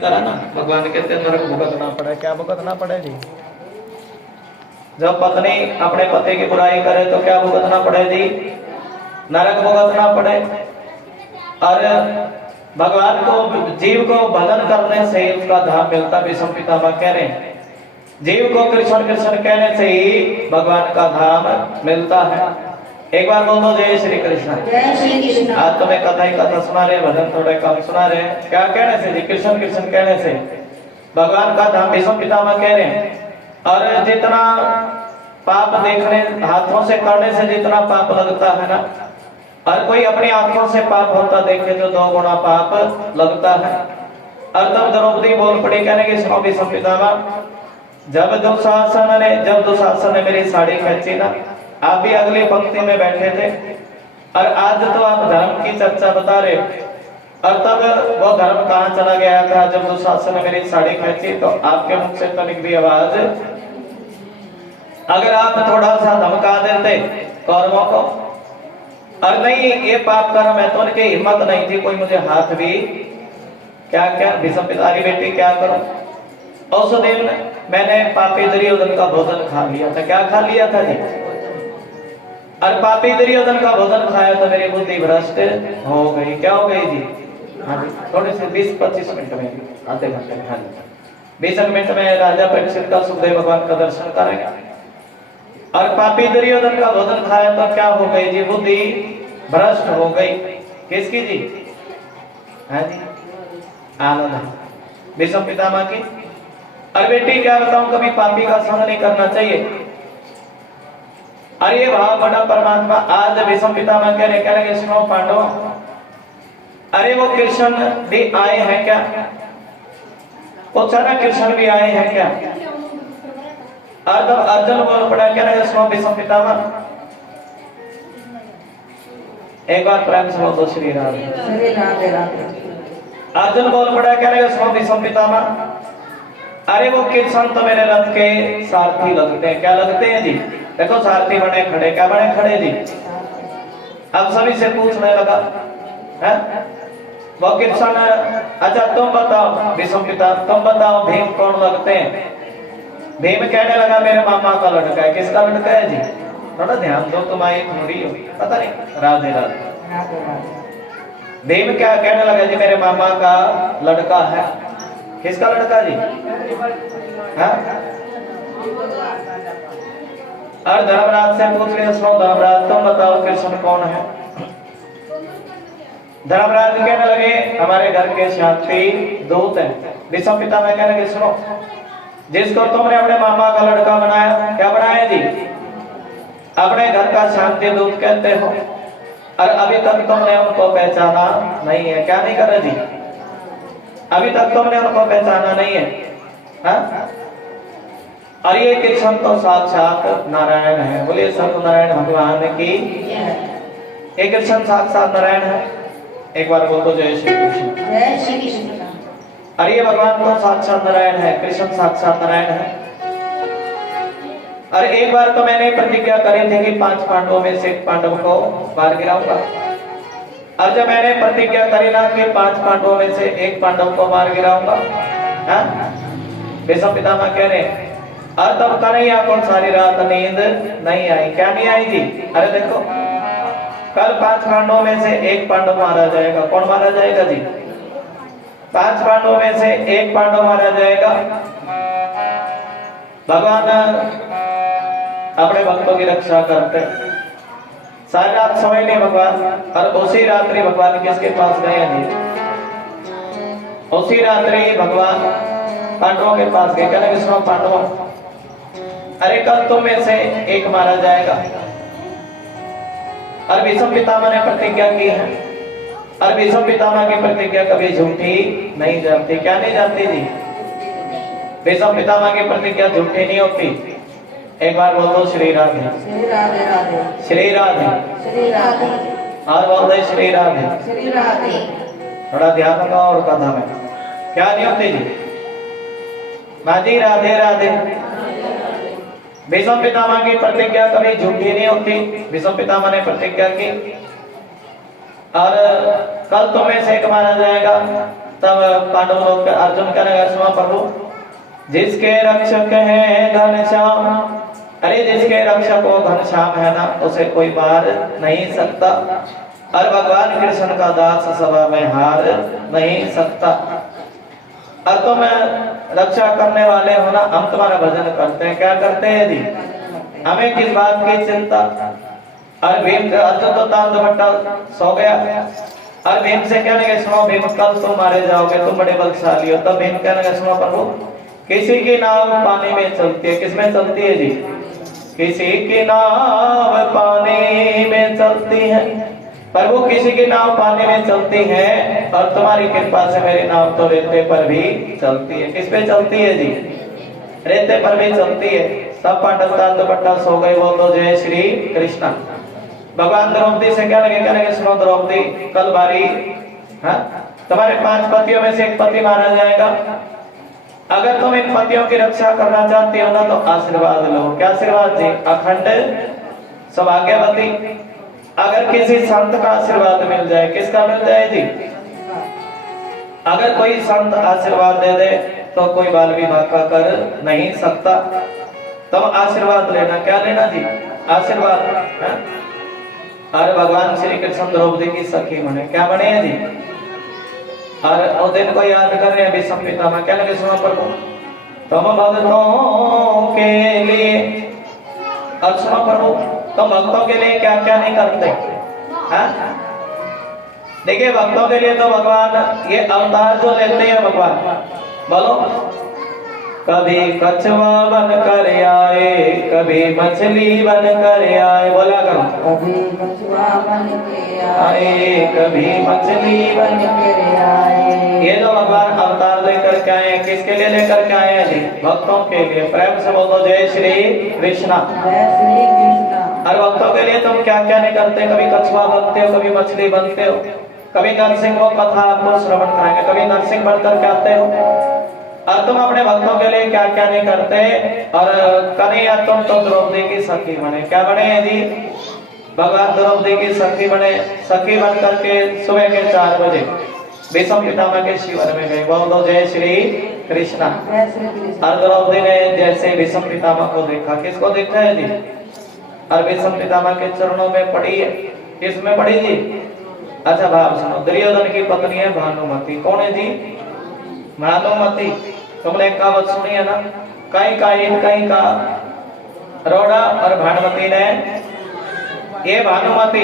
करा ना, भगवान कहते हैं नरक भुगतना पड़े। क्या भुगतना पड़े जी? जब पत्नी अपने पति की बुराई करे तो क्या भुगतना पड़े जी? नरक भुगतना पड़े। और भगवान को, जीव को भजन करने से उसका धाम मिलता। विष्णु पितामह कह रहे हैं जीव को कृष्ण कृष्ण कहने से ही भगवान का धाम मिलता है। एक बार बोलो जय श्री कृष्ण। जय श्री कृष्ण। आज तुम्हें कथा ही कथा सुना रहे, भजन थोड़े कम सुना रहे। क्या कहने से जी? कृष्ण कृष्ण कहने से भगवान का धाम विष्णु पितामह कह रहे हैं। और जितना पाप देखने हाथों से करने से जितना पाप लगता है ना, और कोई अपनी आंखों से पाप होता देखे तो 2 गुना पाप लगता है। और तब द्रौपदी बोल पड़ी, कहने की सुनो विष्णु पितामह, जब दुशासन ने मेरी साड़ी खींची ना, आप भी अगली पंक्ति में बैठे थे और आज तो आप धर्म की चर्चा बता रहे, और तब वो धर्म कहाँ चला गया था? जब दुशासन ने मेरी साड़ी खींची तो आपके मुख से तो निकली आवाज, अगर आप थोड़ा सा धमका देते कौरवों को, और नहीं ये पाप कर, मैं तो उनकी हिम्मत नहीं थी कोई मुझे हाथ भी, क्या क्या भीष्म पितारी बेटी क्या करूं? उस दिन मैंने पापी दुर्योधन का भोजन खा लिया था। क्या खा लिया था जी? और पापी दुर्योधन का भोजन खाया तो मेरी बुद्धि भ्रष्ट हो गई। क्या हो गई जी? हाँ जी, थोड़े से 20-25 मिनट में, आधे घंटे में, हाँ जी 20 मिनट में राजा परीक्षित का सुखदेव भगवान का दर्शन करेंगे। और पापी दुर्योधन का भोजन खाया तो क्या हो गई जी? बुद्धि भ्रष्ट हो गई। किसकी जी? हाँ जी, आनंद विष्णु पितामह की। और बेटी क्या बताऊं, कभी पापी का संग नहीं करना चाहिए। अरे भाव बड़ा परमात्मा। आज विष्णु पितामह कह रहे सुनो पांडवों, अरे वो कृष्ण भी आए हैं क्या? पूछा ना, कृष्ण भी आए हैं क्या? अर्जुन बोल पड़ा, कह रहे सुनो विष्णु पितामह, एक बार प्रेम से बोलो श्री राधे। अर्जुन बोल पड़ा, कह रहे सुनो विष्णु पितामह, अरे वो कृष्ण तो मेरे रथ के सारथी लगते हैं। क्या लगते हैं जी? देखो सारथी बने खड़े। क्या बने खड़े जी? अब सभी से पूछने लगा है वो कृष्ण। अच्छा तुम बताओ विष्णु पिता, तुम बताओ भीम कौन लगते हैं? भीम कहने लगा मेरे मामा का लड़का है। किसका लड़का है जी? थोड़ा ध्यान दो, तुम्हारी थोड़ी हो पता नहीं। राधे राधे। भीम क्या कहने लगा जी? मेरे मामा का लड़का है। किसका लड़का जी? हाँ? और धर्मराज से पूछ लिया, सुनो धर्मराज तुम बताओ कृष्ण कौन है? धर्मराज कहने लगे हमारे घर के शांति दूत है। विष्णु पितामह कहने लगे सुनो, जिसको तुमने अपने मामा का लड़का बनाया, क्या बनाया जी? अपने घर का शांति दूत कहते हो, और अभी तक तुमने उनको पहचाना नहीं है। क्या नहीं कर रहे जी? अभी तक तुमने उनको पहचाना नहीं है। हाँ? और ये कृष्ण तो साक्षात नारायण है। बोलिए सत्यनारायण भगवान की। ये कृष्ण साक्षात नारायण है। एक बार बोल दो जय श्री कृष्ण। जय श्री कृष्ण। और ये भगवान तो साक्षात नारायण है, कृष्ण साक्षात नारायण है। और एक बार तो मैंने प्रतिज्ञा करी थी कि 5 पांडवों में से 1 पांडव को मार गिराऊंगा। और जब मैंने प्रतिज्ञा करी ना कि 5 पांडवों में से 1 पांडव को मार गिराऊंगा, विष्णु पितामह कह रहे हैं, और तब कन्हैया को सारी रात नींद नहीं आई। क्या नहीं आई जी? अरे देखो कल 5 पांडवों में से 1 पांडव मारा जाएगा। कौन मारा जाएगा जी? 5 पांडवों में से 1 पांडव मारा जाएगा। भगवान अपने भक्तों की रक्षा करते। सारी रात सोए नहीं भगवान, और उसी रात्रि भगवान किसके पास गए नहीं? उसी रात्रि भगवान पांडवों के पास गए। कहने विष्णु पांडवों, अरे कल तुम में से 1 मारा जाएगा। और विष्णु पितामह ने प्रतिज्ञा की है, और विष्णु पितामह की प्रतिज्ञा कभी झूठी नहीं जाती। क्या नहीं जाती जी? विष्णु पितामह की प्रतिज्ञा झूठी नहीं होती। एक बार बोल दो श्री राधे। श्री राधे राधे। श्री राधे। श्री राधे। और बोल दे श्री राधे। श्री राधे। थोड़ा ध्यान रखा और कथा में क्या नहीं होती जी? माजी राधे राधे। विष्णु पितामह की प्रतिज्ञा कभी झूठी नहीं होती। विष्णु पितामह ने प्रतिज्ञा की, और कल तुम्हें से 1 मारा जाएगा। तब पांडव लोग अर्जुन कहने लगा सुनो प्रभु, जिसके रक्षक है घनश्याम, अरे जिसके रक्षक वो घनश्याम है ना, उसे कोई मार नहीं सकता, और भगवान कृष्ण का दास सभा में हार नहीं सकता। और तुम रक्षा करने वाले हो ना, हम तुम्हारा भजन करते हैं। क्या करते हैं जी, हमें किस बात की चिंता। और भीम अर्जुन तो तांद भट्टा सो गया, और भीम से कहने लगे सुनो भीम, कल तुम मारे जाओगे, तुम बड़े बलशाली हो। तब भीम कहने लगे सुनो प्रभु, किसी की नाव पानी में चलती है, किसमें चलती है जी, किसी की नाव पानी में चलती है प्रभु, किसी की नाव पानी में चलती है, और तुम्हारी कृपा से मेरी नाव तो रेते पर भी चलती है। किस पे चलती है जी, रेते पर भी चलती है। सब पांडव तांद भट्टा सो गए, वो तो जय श्री कृष्ण। भगवान द्रौपदी से क्या लगे सुनो द्रौपदी, कल बारी तुम्हारे 5 पतियों में से एक पति मारा जाएगा। अगर तुम इन पतियों की रक्षा करना चाहती हो ना, तो आशीर्वाद लो। क्या आशीर्वाद जी, अखंड सौभाग्यवती। अगर किसी संत का आशीर्वाद मिल जाए, किसका मिल जाए जी, अगर कोई संत आशीर्वाद दे दे तो कोई बाल विवाह का कर नहीं सकता। तुम आशीर्वाद लेना। क्या लेना जी, आशीर्वाद। और भगवान श्री कृष्ण द्रौपदी की सखी बने। क्या बने हैं जी, और उस दिन को याद कर रहे हैं विषम पितामह। क्या लगे सुनो प्रभु, तुम भक्तों के लिए, और सुनो प्रभु तुम भक्तों के लिए क्या क्या नहीं करते। देखिए भक्तों के लिए तो भगवान ये अवतार जो लेते हैं भगवान, बोलो, कभी कछुआ बन कर आए, कभी मछली बन कर आए, बोला करो, कभी कछुआ बन के आए, कभी मछली बन के आए। ये तो भगवान अवतार लेकर के आए। किसके लिए लेकर के आए हैं जी, भक्तों के लिए। प्रेम से बोलो जय श्री कृष्ण। जय श्री कृष्ण। और भक्तों के लिए तुम क्या क्या नहीं करते, कभी कछुआ बनते हो, कभी मछली बनते हो, कभी नरसिंह वो कथा आपको श्रवण कराएंगे, कभी नरसिंह बनकर के आते हो। और तुम अपने भक्तों के लिए क्या क्या नहीं करते। और कन्हैया तुम तो द्रौपदी की सखी बने। क्या बने हैं जी, भगवान द्रौपदी की सखी बने। सखी बन करके सुबह के 4 बजे विषम पितामह के शिविर में गए। बोल दो जय श्री कृष्ण। जय श्री कृष्ण। और द्रौपदी ने जैसे विषम पितामह को देखा, किसको देखा है जी, और विषम पितामह के चरणों में पड़ी है। किसमें पड़ी जी, अच्छा भाव सुनो, दुर्योधन की पत्नी है भानुमति। कौन है जी, भानुमति। तुमने एक कहावत सुनी है ना, कहीं का इन कहीं का रोड़ा, और भानुमति ने, ये भानुमति,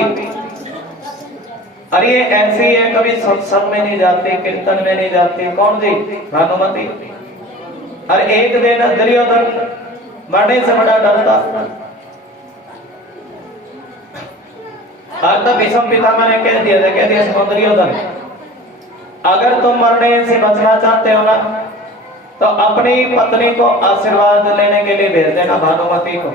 और ये ऐसी है, कभी सत्संग में नहीं जाती, कीर्तन में नहीं जाती। कौन जी, भानुमति। और एक दिन दुर्योधन मरने से बड़ा डरता, और तब विषम पितामह ने कह दिया दुर्योधन, अगर तुम मरने से बचना चाहते हो ना, तो अपनी पत्नी को आशीर्वाद लेने के लिए भेज देना भानुमति को।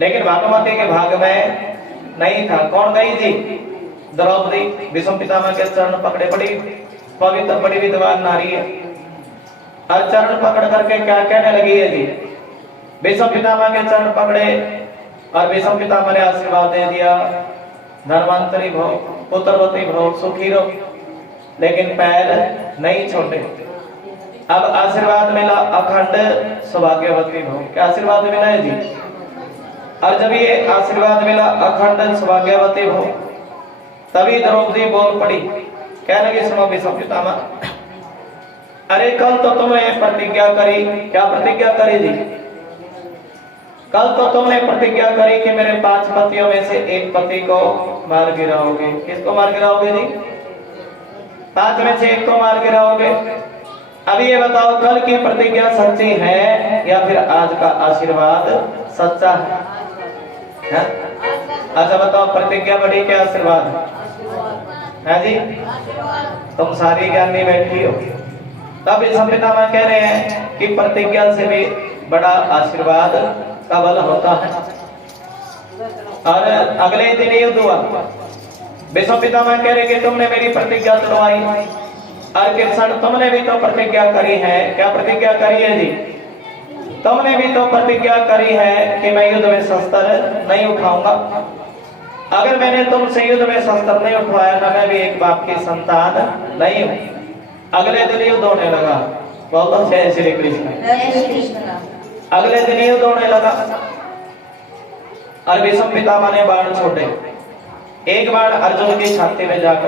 लेकिन भानुमति के भाग में नहीं था। कौन गई जी, द्रौपदी। विषम पितामह के चरण पकड़े, बड़ी पवित्र बड़ी विद्वान नारी है, और चरण पकड़ करके क्या कहने लगी है जी, विषम पितामह के चरण पकड़े, और विषम पितामह ने आशीर्वाद दे दिया, धर्मांतरी भव, पुत्रवती भव, सुखी रहो। लेकिन पैर नहीं छोड़े। अब आशीर्वाद मिला अखंड सौभाग्यवती भव। क्या आशीर्वाद मिला है जी, और जब ये आशीर्वाद मिला अखंड सौभाग्यवती भव, तभी द्रौपदी बोल पड़ी। क्या लगी सुनो विषम पितामह, अरे कल तो तुमने प्रतिज्ञा करी। क्या प्रतिज्ञा करी जी, कल तो तुमने प्रतिज्ञा करी कि मेरे 5 पतियों में से एक पति को मार गिराओगे। किसको मार गिराओगे जी, 5 में से एक को मार गिराओगे। अभी ये बताओ, कल की प्रतिज्ञा सच्ची है या फिर आज का आशीर्वाद सच्चा है? अच्छा बताओ, प्रतिज्ञा बड़ी क्या आशीर्वाद है जी, तुम सारी ज्ञानी बैठी हो। तब इस पितामह कह रहे हैं कि प्रतिज्ञा से भी बड़ा आशीर्वाद का बल होता है। और अगले दिन युद्ध हुआ। विषम पितामह कह रहे कि तुमने मेरी प्रतिज्ञा तोड़वाई, और कृष्ण तुमने भी तो प्रतिज्ञा करी है। क्या प्रतिज्ञा करी है जी, तुमने भी तो प्रतिज्ञा करी है कि मैं युद्ध में शस्त्र नहीं उठाऊंगा। अगर मैंने तुमसे युद्ध में शस्त्र नहीं उठवाया ना मैं भी एक बाप की संतान नहीं हूं। अगले दिन युद्ध होने लगा। बोलो जय श्री कृष्ण। जय श्री कृष्ण। अगले दिन युद्ध होने लगा और भीष्म पितामह ने बाण छोड़े। एक बाण अर्जुन की छाती में जाकर